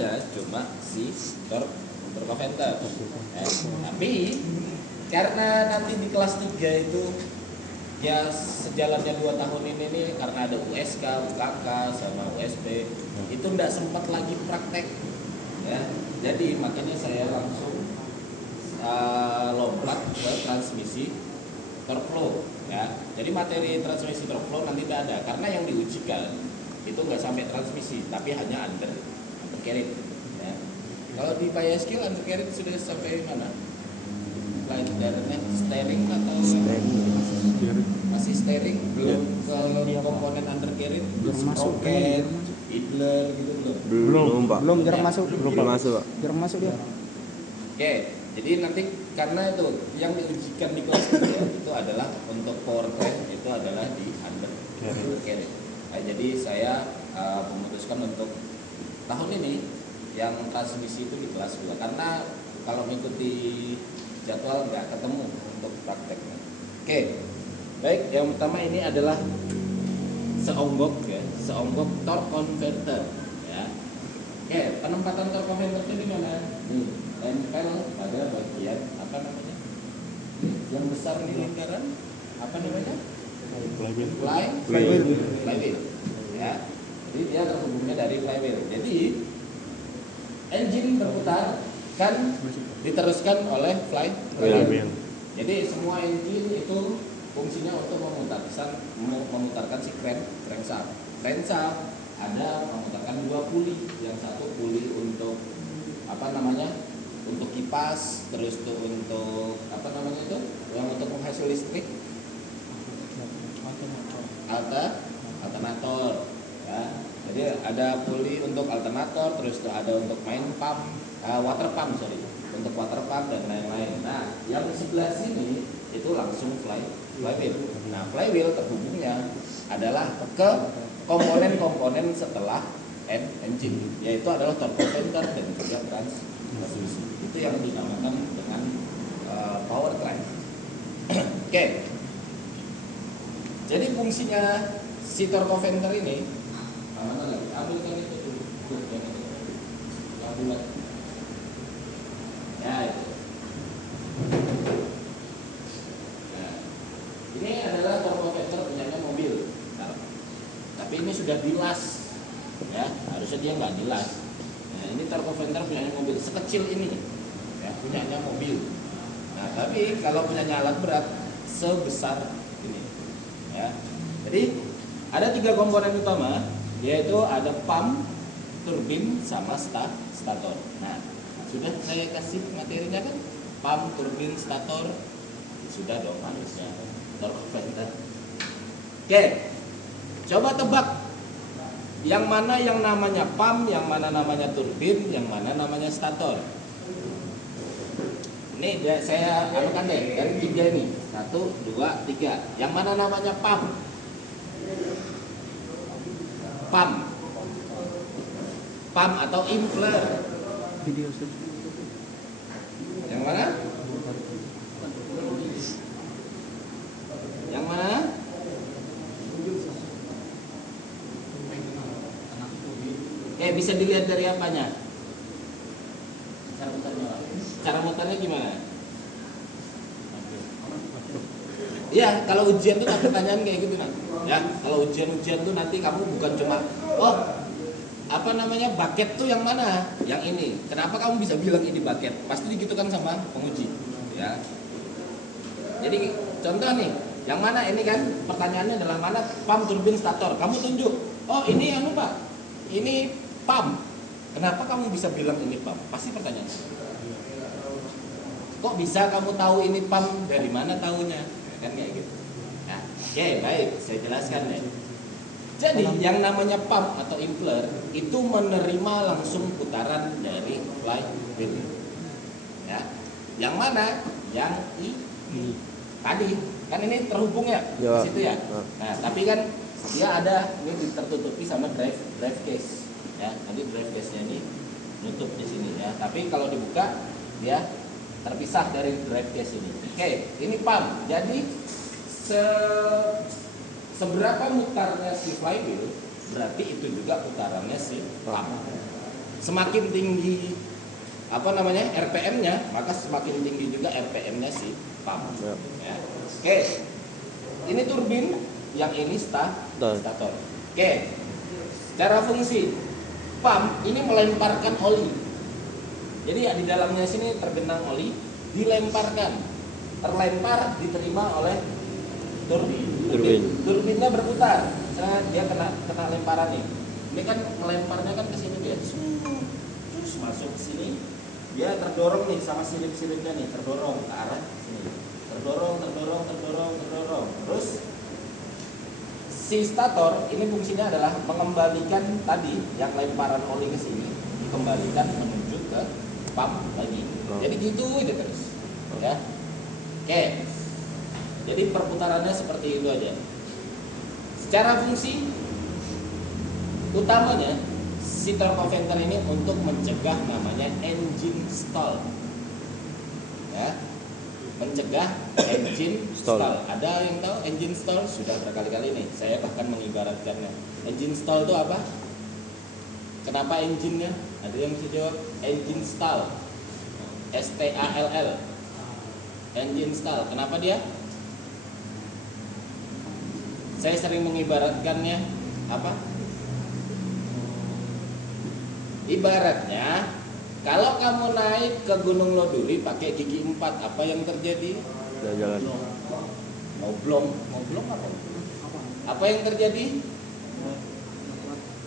aja cuma si torque venter. Tapi karena nanti di kelas 3 itu ya sejalannya 2 tahun ini nih, karena ada USK, UKK sama USB, itu nggak sempat lagi praktek ya. Jadi makanya saya langsung lompat ke transmisi torque flow ya. Jadi materi transmisi torque flow nanti tidak ada, karena yang diujikan itu nggak sampai transmisi tapi hanya undercarriage ya. Kalau di bicycle undercarriage sudah sampai mana? Steering atau masih steering, belum ke komponen undercarriage, sprocket, idler gitu belum. Belum jarang masuk. Jarang masuk dia. Oke, jadi nanti karena itu yang diujikan di kelas 3 itu adalah untuk powertrain itu adalah di undercarriage. Nah, jadi saya memutuskan untuk tahun ini yang transmisi itu di kelas 2 karena kalau mengikuti jadwal nggak ketemu untuk prakteknya. Oke, baik, yang pertama ini adalah seonggok torque converter ya. Oke, penempatan torque converter itu di mana? Nih, tempel pada bagian apa namanya? Yang besar di lingkaran apa namanya? Flywheel ya. Jadi dia terhubungnya dari flywheel. Jadi engine berputar kan diteruskan oleh flywheel. Jadi semua engine itu fungsinya untuk memutarkan si crankshaft. Crankshaft ada memutarkan 2 puli, yang satu puli untuk apa namanya? Untuk kipas, terus tuh untuk apa namanya itu? Yang untuk menghasil listrik. Alternator ya. Jadi ada puli untuk alternator, terus tuh ada untuk main pump, water pump untuk water pump dan lain-lain. Nah, yang sebelah sini itu langsung flywheel. Nah, flywheel terhubungnya adalah ke komponen-komponen setelah engine, yaitu adalah torque converter dan juga transmisi. Itu yang dinamakan dengan powertrain. Oke. Jadi fungsinya si torque converter ini mana lagi? Ambilkan itu dulu. Yang bulat. Ya itu. Nah, ini adalah torque converter punyanya mobil. Nah, tapi ini sudah dilas, ya harusnya dia nggak dilas. Nah, ini torque converter punyanya mobil sekecil ini, ya punyanya mobil. Nah, tapi kalau punyanya alat berat sebesar ini, ya. Jadi ada 3 komponen utama, yaitu ada pump, turbin, sama stator. Nah, sudah saya kasih materinya kan, pump, turbin, stator, sudah dong harusnya torque converter. Oke, coba tebak yang mana yang namanya pump, yang mana namanya turbin, yang mana namanya stator. Ini saya anukan deh dari 3 ini, 1, 2, 3. Yang mana namanya pump? Pump atau infler. Yang mana? Yang mana? Bisa dilihat dari apanya? Cara mutarnya gimana? Ya, kalau ujian tuh pertanyaan kayak gitu kan. Ya, kalau ujian tuh nanti kamu bukan cuma apa namanya bucket tuh yang mana? Yang ini. Kenapa kamu bisa bilang ini bucket? Pasti gitu kan sama penguji, ya. Jadi contoh nih, yang mana ini kan pertanyaannya adalah mana pump, turbin, stator. Kamu tunjuk. Oh, ini anu Pak. Ini pump. Kenapa kamu bisa bilang ini pump? Pasti pertanyaannya. Kok bisa kamu tahu ini pump? Dari mana tahunya? Kan kayak gitu. Nah, oke, baik, saya jelaskan deh. Jadi yang namanya pump atau infler itu menerima langsung putaran dari flywheel. Ya. Yang mana? Yang ini. Tadi kan ini terhubung ya di situ ya. Nah, tapi kan dia ada ini tertutupi sama drive case. Ya, nanti drive case-nya ini nutup di sini ya. Tapi kalau dibuka dia terpisah dari drive case ini. Oke, ini pump. Jadi seberapa mutarnya si flywheel, berarti itu juga putarannya si pump. semakin tinggi RPM-nya, maka semakin tinggi juga RPM-nya si pump. Ya. Oke, ini turbin, yang ini stator. Oke, secara fungsi pump ini melemparkan oli. Jadi ya di dalamnya sini tergenang oli, terlempar, diterima oleh turbin. Turbinnya berputar, misalnya dia kena lemparan nih. Ini kan melemparnya kan ke sini dia, terus masuk ke sini, dia terdorong nih sama sirip-siripnya nih, terdorong ke arah sini, terdorong. Terus si stator ini fungsinya adalah mengembalikan tadi yang lemparan oli ke sini, dikembalikan menuju ke pump lagi. Jadi gitu aja terus, ya. Oke. Jadi perputarannya seperti itu aja. Secara fungsi utamanya si turbo-venter ini untuk mencegah namanya engine stall. Ya. Mencegah engine stall. Ada yang tahu engine stall? Sudah berkali-kali nih. Saya bahkan mengibaratkannya. Engine stall itu apa? Kenapa engine-nya? Ada yang bisa jawab? Engine stall. STALL. Engine stall. Kenapa dia? Saya sering mengibaratkannya apa? Ibaratnya kalau kamu naik ke Gunung Loduri pakai gigi 4, apa yang terjadi? Jalan. Ngoblong apa? Apa yang terjadi?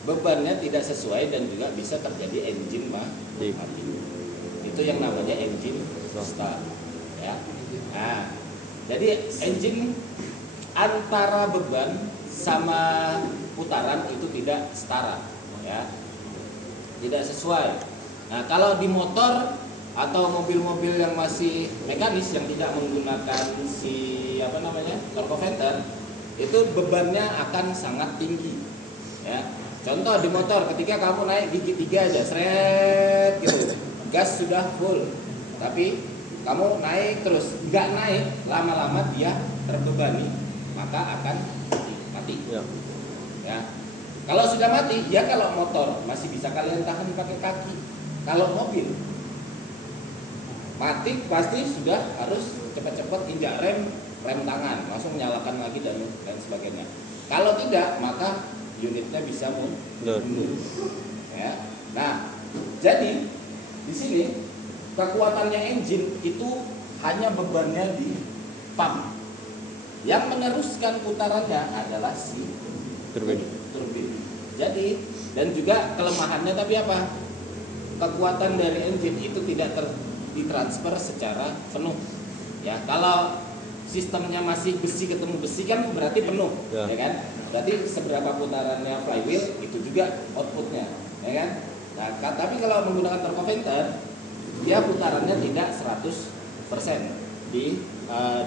Bebannya tidak sesuai dan juga bisa terjadi engine mati. Itu yang namanya engine stall. Ya. Nah, jadi engine antara beban sama putaran itu tidak setara, ya, tidak sesuai. Nah, kalau di motor atau mobil-mobil yang masih mekanis yang tidak menggunakan si turbo-venter, itu bebannya akan sangat tinggi, ya. Contoh di motor, ketika kamu naik gigi 3 aja, seret gitu, gas sudah full, tapi kamu naik terus, nggak naik, lama-lama dia terbebani, maka akan mati. Ya. Kalau sudah mati, ya kalau motor masih bisa kalian tahan pakai kaki. Kalau mobil mati pasti sudah harus cepat-cepat injak rem tangan, langsung nyalakan lagi dan sebagainya. Kalau tidak, maka unitnya bisa mundur. Ya. Nah, jadi di sini kekuatannya engine itu hanya bebannya di pump. Yang meneruskan putarannya adalah si turbin. Jadi, dan juga kelemahannya tapi apa? Kekuatan dari engine itu tidak ditransfer secara penuh. Ya, kalau sistemnya masih besi ketemu besi kan berarti penuh, ya kan? Berarti seberapa putarannya flywheel itu juga outputnya, ya kan? Nah, tapi kalau menggunakan turbo-venter, dia putarannya tidak 100%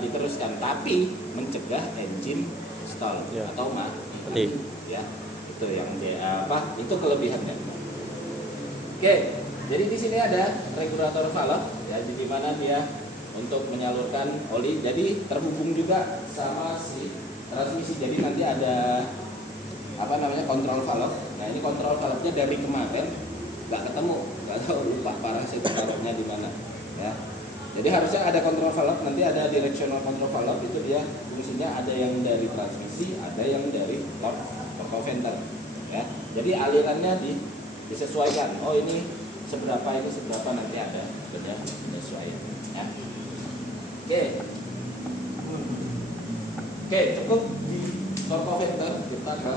diteruskan, tapi mencegah engine stall atau mati. Ya, itu yang itu kelebihannya. Oke, jadi di sini ada regulator valve, ya, di mana dia untuk menyalurkan oli. Jadi terhubung juga sama si transmisi. Jadi nanti ada kontrol valve. Nah, ini kontrol valve-nya dari kemarin nggak ketemu, nggak tahu, lupa parah sih valve-nya di mana. Ya. Jadi harusnya ada kontrol valve, nanti ada directional control valve, itu dia fungsinya ada yang dari transmisi, ada yang dari turbo-venter. Ya. Jadi alirannya disesuaikan. Oh, ini seberapa nanti ada penyesuaian. Ya. Oke, cukup di turbo-venter, kita ke